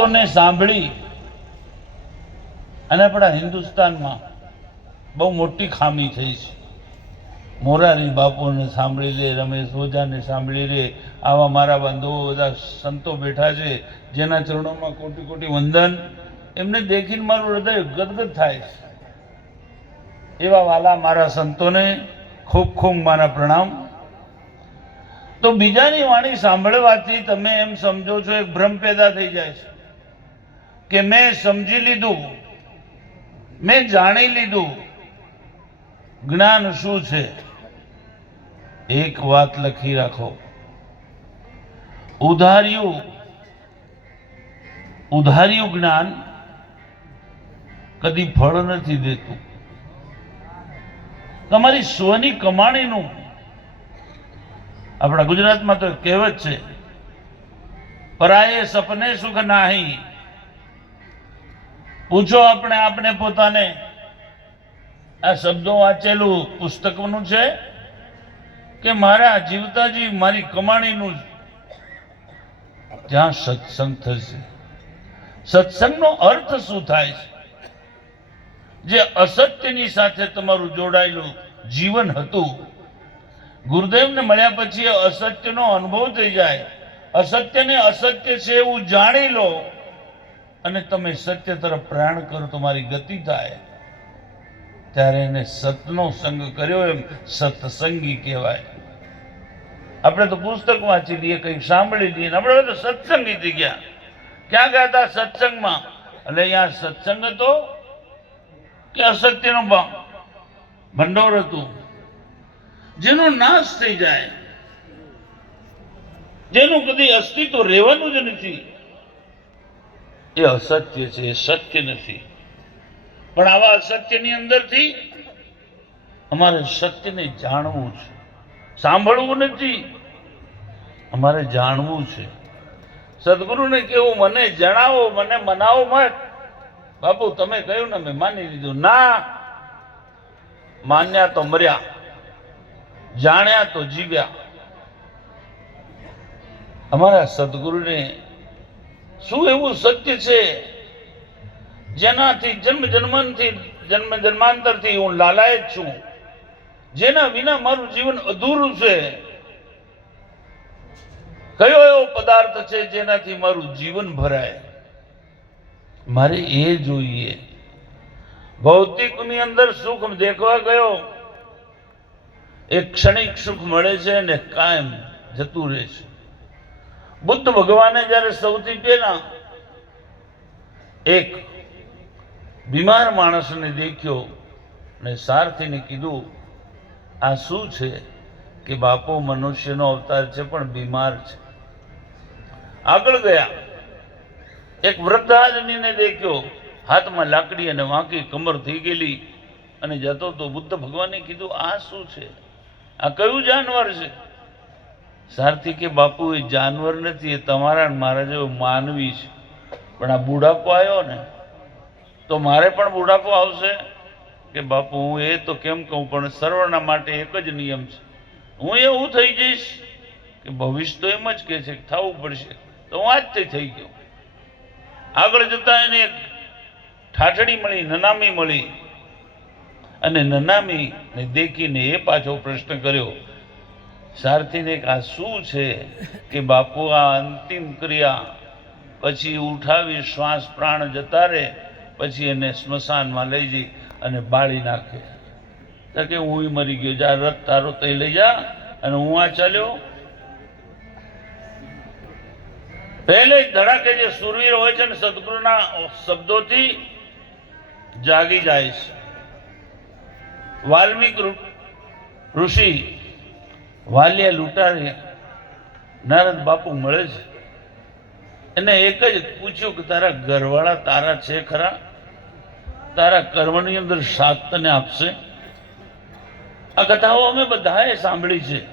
વાતોને સાંભળી અને આપણા હિન્દુસ્તાનમાં બહુ મોટી ખામી થઈ છે. મોરારી બાપુને સાંભળી લે, રમેશ ઓઝાને સાંભળી લે, આવા મારા બંધુઓ બધા સંતો બેઠા છે, જેના ચરણોમાં કોટી કોટી વંદન, એમને દેખીને મારું હૃદય ગદગદ થાય છે. એવા વાલા મારા સંતોને ખૂબ ખૂબ મારા પ્રણામ. તો બીજાની વાણી સાંભળવાથી તમે એમ સમજો છો, એક ભ્રમ પેદા થઈ જાય છે. કે મેં સમજી લીધું, મેં જાણી લીધું, જ્ઞાન શું છે? એક વાત લખી રાખો. ઉધાર્યું ઉધાર્યું જ્ઞાન કદી ફળ નથી દેતું. તમારી સ્વની કમાણીનું આપણા ગુજરાતમાં તો કહેવત છે, પરાયે સપને સુખ નાહી. પૂછો આપણે આપણે પોતાને. આ શબ્દો વાંચેલું પુસ્તકનું છે? કે મારા જીવતાજી, મારી કમાણીનું જ્યાં સત્સંગ થશે. સત્સંગનો અર્થ શું થાય છે? જે અસત્યની સાથે તમારું જોડાયેલું જીવન હતું. ગુરુદેવને મળ્યા પછી અસત્યનો અનુભવ થઈ જાય. અસત્યને અસત્ય છે એવું જાણી લો. અને તમે સત્ય તરફ પ્રયાણ કરો તમારી ગતિ થાય. ત્યારે એને સતનો સંગ કર્યો એમ સત્સંગી કહેવાય. આપણે તો પુસ્તક વાંચી લઈએ, કંઈક સાંભળી લઈએ આપણે તો સત્સંગી થઈ ગયા. ક્યાં ગયા હતા સત્સંગમાં? એટલે અહીંયા સત્સંગ હતો કે અસત્યનો ભ- ભંડોળ હતું. જેનો નાશ થઈ જાય. જેનું કદી અસ્તિત્વ રહેવાનું જ નથી. એ અસત્ય છે, એ સત્ય નથી. પણ આવા અસત્યની અંદરથી અમારે સત્યને જાણવું છે. સાંભળવું નથી. અમારે જાણવું છે. સદગુરુને કેવું, મને જણાવો, મને મનાવો મત. બાપુ, તમે કહ્યું ને મેં માની લીધું. ના. માન્યા તો મર્યા. જાણ્યા તો જીવ્યા. અમારા સદગુરુને શું એવું સત્ય છે? જેનાથી જન્મ જન્માંથી જન્મ જન્માંતરથી હું લાલાયત છું. જેના વિના મારું જીવન અધૂરું છે. કયો એવો પદાર્થ છે જેનાથી મારું જીવન ભરાય? મારે એ જોઈએ. ભૌતિકની અંદર સુખ દેખવા ગયો. એ ક્ષણિક સુખ મળે છે ને કાયમ જતું રહે છે. બુદ્ધ ભગવાને જ્યારે સૌથી પહેલા એક બીમાર માણસને દેખ્યો ને સારથીને કીધું, આ શું છે કે બાપો મનુષ્યનો અવતાર છે પણ બીમાર છે? આગળ ગયા. એક વૃદ્ધાજનીને દેખ્યો, હાથમાં લાકડી અને વાંકી કમર થઈ ગયેલી અને જતો તો બુદ્ધ ભગવાને કીધું, આ શું છે? આ કયું જાનવર છે? સારથી કે બાપુ, એ જાનવર નથી, એ તમારા મારા જેવો માનવી છે. પણ આ બુઢાપો આવ્યો ને, તો મારે પણ બુઢાપો આવશે? કે બાપુ, હું એ તો કેમ કહું, પણ સર્વના માટે એક જ નિયમ છે. હું એવું થઈ જઈશ કે ભવિષ્ય તો એમ જ કહે છે કે થવું પડશે. તો હું આજથી થઈ ગયો. આગળ જતા એને એક ઠાઠડી મળી, નનામી મળી. અને નનામી ને દેખીને એ પાછો પ્રશ્ન કર્યો સારથીને આ શું છે કે બાપુ આ અંતિમ ક્રિયા? પછી ઉઠાવી શ્વાસ પ્રાણ જતા રહે, પછી એને સ્મશાનમાં લઈ જઈ અને બાળી નાખે. તો કે હું મરી ગયો. જા, રથ તારો તઈ લઈ જા અને હું આ ચાલ્યો. પહેલે ધડાકે જે સુરવીર હોય છે ને સદગુરુના શબ્દોથી જાગી જાય છે. વાલ્મીક ઋષિ વાલિયા લૂંટારી નારદ બાપુ મળે છે. એને એક જ પૂછ્યું કે તારા ઘરવાળા તારા છે ખરા? તારા કર્મની અંદર સાથ તને આપશે? આ કથાઓ અમે બધાએ સાંભળી છે.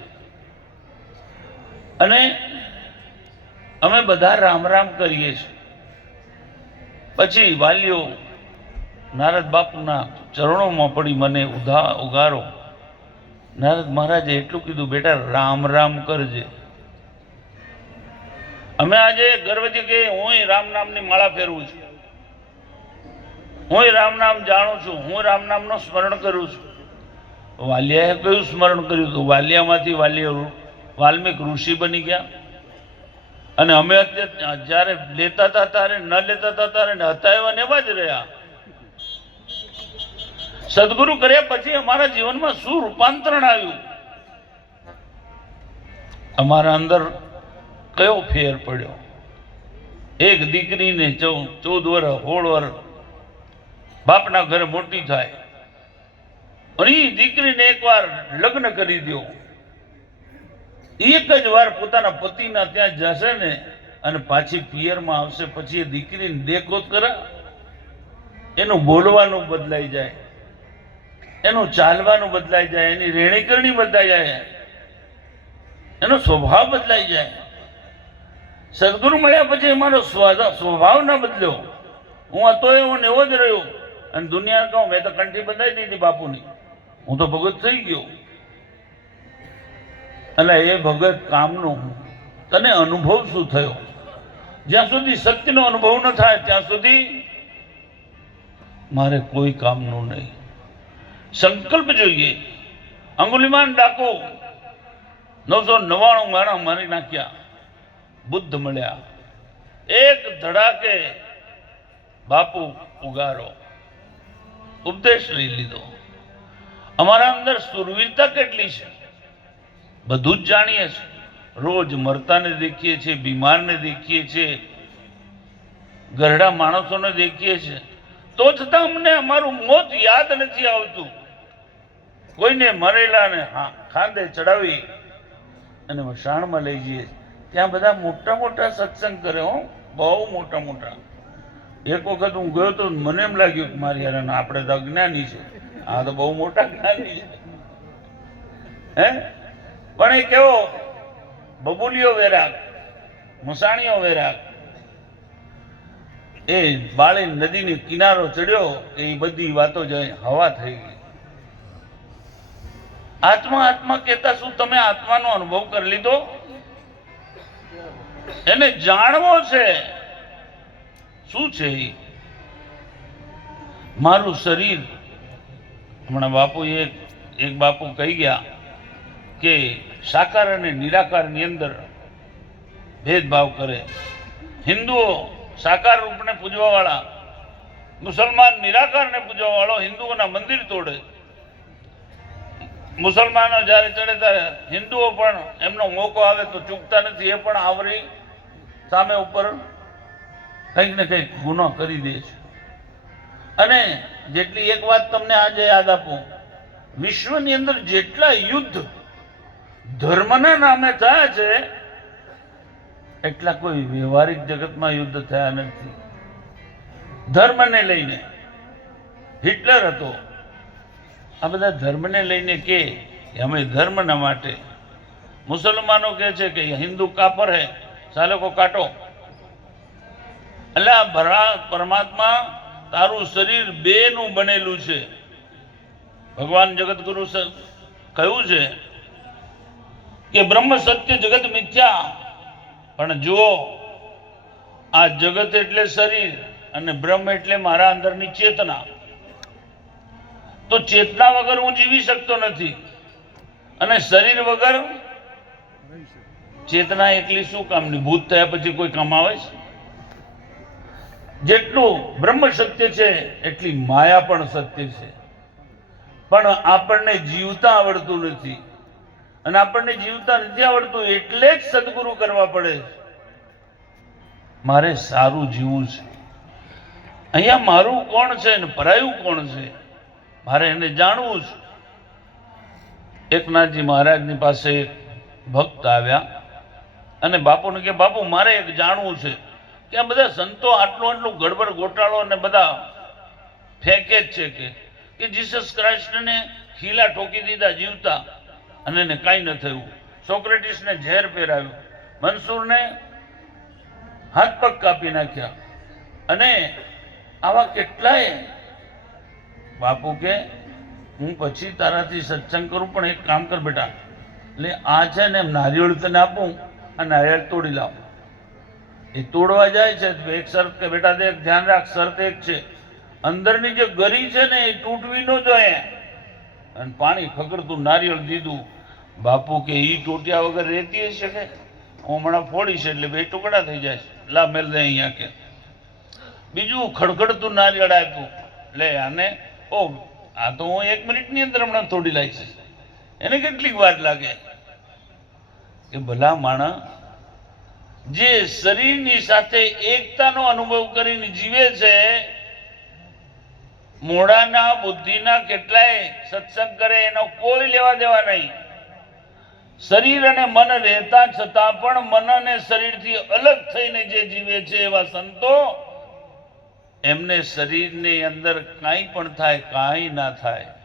અને અમે બધા રામ રામ કરીએ છીએ. પછી વાલીઓ નારદ બાપુના ચરણોમાં પડી મને ઉધા ઉગારો. નારદ મહારાજે એટલું કીધું, બેટા, રામ રામ કરજે. અમે આજે ગર્વથી કે હું રામ નામની માળા ફેરવું છું. હું રામ નામ જાણું છું, હું રામ નામનું સ્મરણ કરું છું. વાલિયાએ કયું સ્મરણ કર્યું હતું? વાલિયામાંથી વાલિયા વાલ્મિક ઋષિ બની ગયા. અને અમે અત્યારે, જ્યારે લેતા હતા ત્યારે, ન લેતા હતા ત્યારે હતા એવા ને એવા જ રહ્યા. સદગુરુ કર્યા પછી અમારા જીવનમાં શું રૂપાંતરણ આવ્યું? અમારા અંદર કયો ફેર પડ્યો? એક દીકરીને ચૌદ વર્ષ સોળ વર્ષ બાપના ઘરે મોટી થાય. અને એ દીકરીને એકવાર લગ્ન કરી દો એક જ વાર પોતાના પતિના ત્યાં જશે ને અને પાછી પિયરમાં આવશે. પછી એ દીકરીને દેખો કરા. એનું બોલવાનું બદલાઈ જાય. એનું ચાલવાનું બદલાઈ જાય, એની રેણીકરણી બદલાઈ જાય. એનો સ્વભાવ બદલાઈ જાય. સદગુરુ મળ્યા પછી મારો સ્વભાવ ના બદલ્યો. હું હતો એવો ને એવો જ રહ્યો. અને દુનિયા કહું, મેં તો કંઠી બદલાઈ દીધી બાપુની. હું તો ભગત થઈ ગયો. એટલે એ ભગત કામનું તને અનુભવ શું થયો? જ્યાં સુધી સત્યનો અનુભવ ન થાય, ત્યાં સુધી મારે કોઈ કામનું નહીં. સંકલ્પ જોઈએ. અંગુલિમાન ડાકો નવસો નવ્વાણું મારા મારી નાખ્યા. બુદ્ધ મળ્યા. એક ધડાકે બાપુ ઉગારો. ઉપદેશ લઈ લીધો. અમારા અંદર સુરવીરતા કેટલી છે? બધું જ જાણીએ છીએ. રોજ મરતાને દેખીએ છીએ, બીમારને દેખીએ છીએ ગરડા માણસોને દેખીએ છીએ. તો છતાં અમને અમારું મોત યાદ નથી આવતું. કોઈને મરેલાને ખાંદે ચડાવી અને વસાણમાં લઈ જઈએ. ત્યાં બધા મોટા મોટા સત્સંગ કરે હો, બહુ મોટા મોટા. એક વખત હું ગયો તો મને એમ લાગ્યું કે મારી યાર આપણે તો અજ્ઞાની છે. આ તો બહુ મોટા જ્ઞાની છે. હે? પણ એ કેવો? બબુલિયો વેરાગ મસાણીઓ વેરાગ એ બાળી નદીની કિનારો ચડ્યો, એ બધી વાતો જ હવા થઈ ગઈ. આત્મા આત્મા કહેતા શું તમે આત્માનો અનુભવ કરી લીધો? એને જાણવો છે. શું છે એ? મારું શરીર, હમણાં બાપુ એક એક બાપુ કહી ગયા કે સાકાર અને નિરાકારની અંદર ભેદભાવ કરે. હિન્દુઓ સાકાર રૂપને પૂજવા વાળા મુસલમાન નિરાકારને પૂજવા વાળો હિન્દુઓના મંદિર તોડે. મુસલમાનો જ્યારે ચડે ત્યારે હિન્દુઓ પણ એમનો મોકો આવે તો ચૂકતા નથી, એ પણ આવરી સામે ઉપર કંઈક ને કંઈક ગુનો કરી દે છે. અને જેટલી એક વાત તમને આજે યાદ આપું, વિશ્વની અંદર જેટલા યુદ્ધ ધર્મના નામે થયા છે, એટલા કોઈ વ્યવહારિક જગતમાં યુદ્ધ થયા નથી. ધર્મને લઈને હિટલર હતો આ બધા ધર્મને લઈને કે અમે ધર્મના માટે. મુસલમાનો કહે છે કે હિન્દુ કાપર હે સાલે કો કાટો. એટલે ભરા- પરમાત્મા તારું શરીર બેનું બનેલું છે. ભગવાન જગતગુરુ કહ્યું છે કે બ્રહ્મ સત્ય જગત મિથ્યા. પણ જુઓ, આ જગત એટલે શરીર અને બ્રહ્મ એટલે મારા અંદરની ચેતના. તો ચેતના વગર હું જીવી શકતો નથી. અને શરીર વગર ચેતના એટલી શું કામની? ભૂત થયા પછી કોઈ કામ આવે છે? જેટલું બ્રહ્મ સત્ય છે, એટલી માયા પણ સત્ય છે. પણ આપણને જીવતા આવડતું નથી. અને આપણને જીવતા નથી આવડતું એટલે જ સદગુરુ કરવા પડે મારે સારું જીવવું છે. અહીંયા મારું કોણ છે ને પરાયું કોણ છે? મારે એને જાણવું છે. એકનાથજી મહારાજની પાસે ભક્ત આવ્યા અને બાપુને કે, બાપુ, મારે એક જાણવું છે કે આ બધા સંતો આટલું આટલું ગડબડ ગોટાળો અને બધા ફેંકે જ છે કે કે જીસસ ક્રાઇસ્ટને ખીલા ઠોકી દીધા જીવતા અને એને કાંઈ ન થયું. સોક્રેટિસને ઝેર પહેરાવ્યું. મનસુરને હાથ પગ કાપી નાખ્યા. અને આવા કેટલાય બાપુ કે, હું પછી તારાથી સત્સંગ કરું, પણ એક કામ કર બેટા. એટલે આ છે ને એમ નારિયેળ તને આપું આ નારિયેળ તોડી લાવું. એ તોડવા જાય છે એક શરત કે, બેટા દેખ, ધ્યાન રાખ, શરત એક છે. અંદરની જે ગરી છે ને એ તૂટવી ન જોઈએ. અને પાણી ખકડતું નારિયેળ દીધું. બાપુ કે એ તૂટ્યા વગર રહેતી હશે કે? હું હમણાં ફોડીશ એટલે બે ટુકડા થઈ જાય છે. લા, મેલ દે અહીંયા કે. બીજું ખડખડતું નારિયેળ આપ્યું. લે, આને ઓ, આ તો હું એક મિનિટની અંદર હમણાં તોડી લાવીશ એને કેટલીક વાર લાગે કે ભલા માણસ જે શરીરની સાથે એકતાનો અનુભવ કરીને જીવે છે મોડાના બુદ્ધિના કેટલાય સત્સંગ કરે, એનો કોઈ લેવા દેવા નહીં. શરીર અને મન રહેતા છતાં પણ મન અને શરીરથી અલગ થઈને જે જીવે છે એવા સંતો એમને શરીરની અંદર કાંઈ પણ થાય કાંઈ ના થાય.